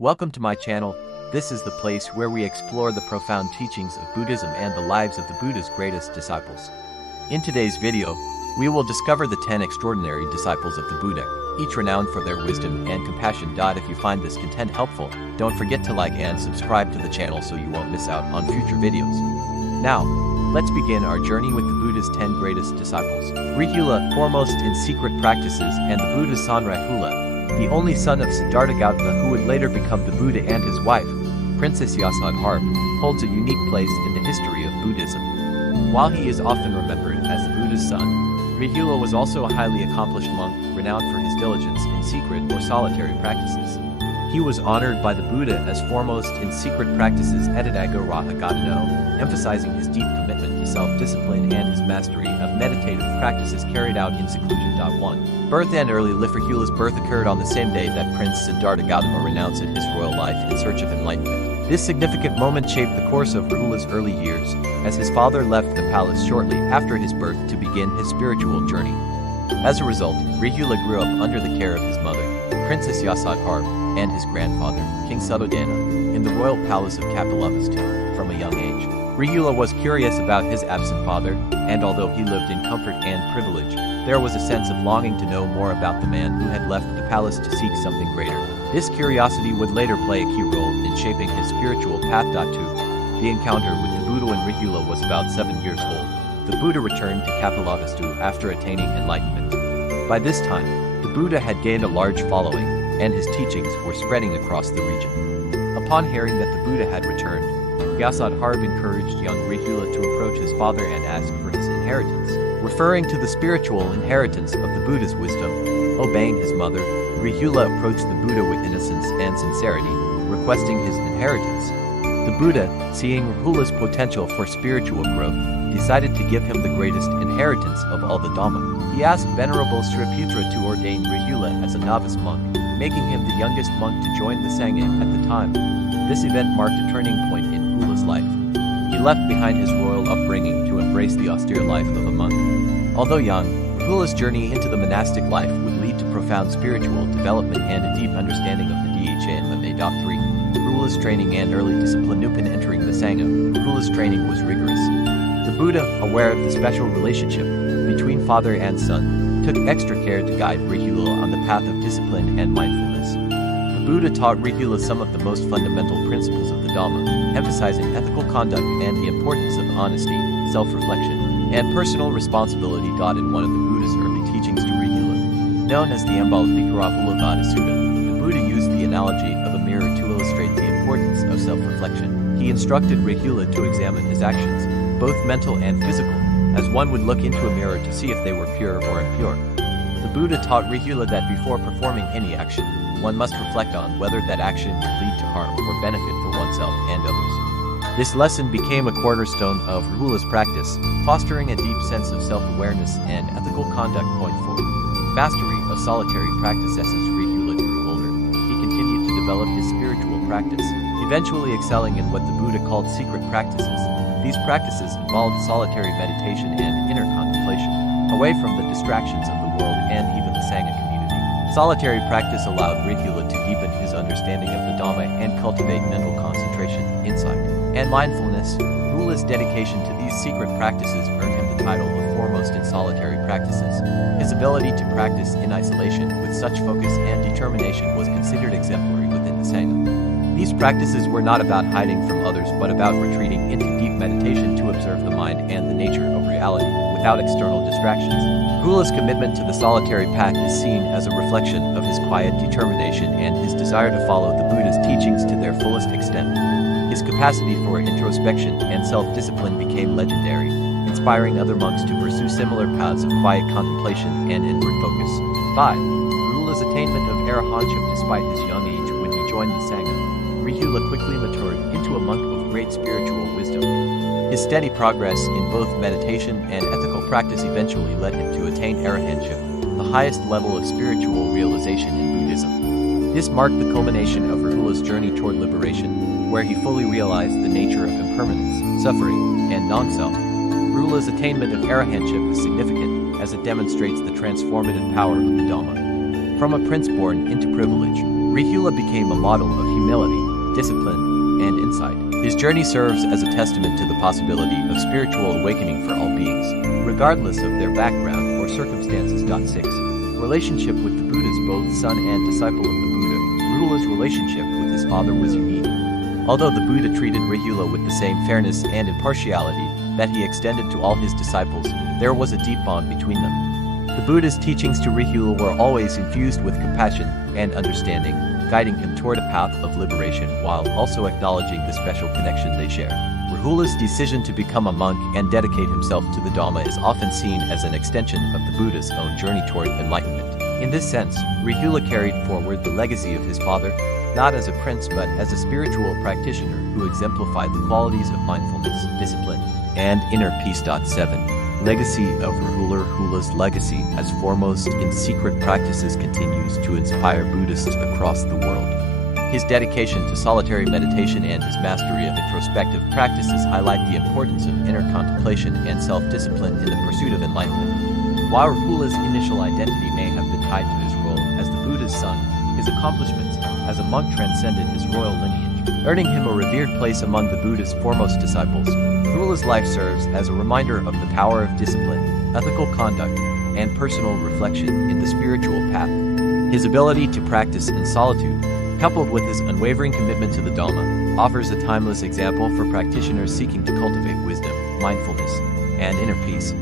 Welcome to my channel. This is the place where we explore the profound teachings of Buddhism and the lives of the Buddha's greatest disciples. In today's video, we will discover the 10 extraordinary disciples of the Buddha, each renowned for their wisdom and compassion. If you find this content helpful, don't forget to like and subscribe to the channel so you won't miss out on future videos. Now, let's begin our journey with the Buddha's 10 greatest disciples. Rahula, foremost in secret practices, and the Buddha's son Rahula, the only son of Siddhartha Gautama who would later become the Buddha, and his wife, Princess Yasodhara, holds a unique place in the history of Buddhism. While he is often remembered as the Buddha's son, Rahula was also a highly accomplished monk, renowned for his diligence in secret or solitary practices. He was honored by the Buddha as foremost in secret practices Edidago Rahagatano, emphasizing his deep commitment to self-discipline and his mastery of meditative practices carried out in seclusion. 1. Birth and early life. Rahula's birth occurred on the same day that Prince Siddhartha Gautama renounced his royal life in search of enlightenment. This significant moment shaped the course of Rahula's early years, as his father left the palace shortly after his birth to begin his spiritual journey. As a result, Rahula grew up under the care of his mother, Princess Yasodhara, and his grandfather, King Suddhodana, in the royal palace of Kapilavastu. From a young age, Rahula was curious about his absent father, and although he lived in comfort and privilege, there was a sense of longing to know more about the man who had left the palace to seek something greater. This curiosity would later play a key role in shaping his spiritual path. 2. The encounter with the Buddha. When Rahula was about 7 years old, the Buddha returned to Kapilavastu after attaining enlightenment. By this time, the Buddha had gained a large following, and his teachings were spreading across the region. Upon hearing that the Buddha had returned, Yasodhara encouraged young Rahula to approach his father and ask for his inheritance. Referring to the spiritual inheritance of the Buddha's wisdom, obeying his mother, Rahula approached the Buddha with innocence and sincerity, requesting his inheritance. The Buddha, seeing Rahula's potential for spiritual growth, decided to give him the greatest inheritance of all the Dharma. He asked Venerable Sariputta to ordain Rahula as a novice monk, making him the youngest monk to join the Sangha at the time. This event marked a turning point in Rahula's life. He left behind his royal upbringing to embrace the austere life of a monk. Although young, Rahula's journey into the monastic life would lead to profound spiritual development and a deep understanding of the Dharma. 3. Rahula's training and early discipline. Upon entering the Sangha, Rahula's training was rigorous. The Buddha, aware of the special relationship between father and son, took extra care to guide Rahula on the path of discipline and mindfulness. The Buddha taught Rahula some of the most fundamental principles of the Dharma, emphasizing ethical conduct and the importance of honesty, self-reflection, and personal responsibility. In one of the Buddha's early teachings to Rahula, known as the Ambalapikaravulagata Sutta, the Buddha used the analogy of a mirror to illustrate the importance of self-reflection. He instructed Rahula to examine his actions, both mental and physical, as one would look into a mirror to see if they were pure or impure. The Buddha taught Rahula that before performing any action, one must reflect on whether that action would lead to harm or benefit for oneself and others. This lesson became a cornerstone of Rahula's practice, fostering a deep sense of self-awareness and ethical conduct. 4. Mastery of solitary practice. As Rahula grew older, he continued to develop his spiritual practice, eventually excelling in what the Buddha called secret practices. These practices involved solitary meditation and inner contemplation, away from the distractions of the world and even the Sangha community. Solitary practice allowed Rahula to deepen his understanding of the Dharma and cultivate mental concentration, insight, and mindfulness. Rahula's dedication to these secret practices earned him the title of foremost in solitary practices. His ability to practice in isolation with such focus and determination was considered exemplary within the Sangha. These practices were not about hiding from others but about retreating into deep meditation to observe the mind and the nature of reality, without external distractions. Rahula's commitment to the solitary path is seen as a reflection of his quiet determination and his desire to follow the Buddha's teachings to their fullest extent. His capacity for introspection and self-discipline became legendary, inspiring other monks to pursue similar paths of quiet contemplation and inward focus. 5. Rahula's attainment of arahantship. Despite his young age when he joined the Sangha, Rahula quickly matured into a monk of great spiritual wisdom. His steady progress in both meditation and ethical practice eventually led him to attain arahantship, the highest level of spiritual realization in Buddhism. This marked the culmination of Rahula's journey toward liberation, where he fully realized the nature of impermanence, suffering, and non-self. Rahula's attainment of arahantship is significant, as it demonstrates the transformative power of the Dharma. From a prince born into privilege, Rahula became a model of humility, discipline, and insight. His journey serves as a testament to the possibility of spiritual awakening for all beings, regardless of their background or circumstances. 6. Relationship with the Buddhas. Both son and disciple of the Buddha, Rahula's relationship with his father was unique. Although the Buddha treated Rahula with the same fairness and impartiality that he extended to all his disciples, there was a deep bond between them. The Buddha's teachings to Rahula were always infused with compassion and understanding, guiding him toward a path of liberation while also acknowledging the special connection they share. Rahula's decision to become a monk and dedicate himself to the Dharma is often seen as an extension of the Buddha's own journey toward enlightenment. In this sense, Rahula carried forward the legacy of his father, not as a prince but as a spiritual practitioner who exemplified the qualities of mindfulness, discipline, and inner peace. 7. Legacy of Rahula's legacy as foremost in secret practices continues to inspire Buddhists across the world. His dedication to solitary meditation and his mastery of introspective practices highlight the importance of inner contemplation and self-discipline in the pursuit of enlightenment. While Rahula's initial identity may have been tied to his role as the Buddha's son, his accomplishments as a monk transcended his royal lineage, earning him a revered place among the Buddha's foremost disciples. Rahula's life serves as a reminder of the power of discipline, ethical conduct, and personal reflection in the spiritual path. His ability to practice in solitude, coupled with his unwavering commitment to the Dharma, offers a timeless example for practitioners seeking to cultivate wisdom, mindfulness, and inner peace.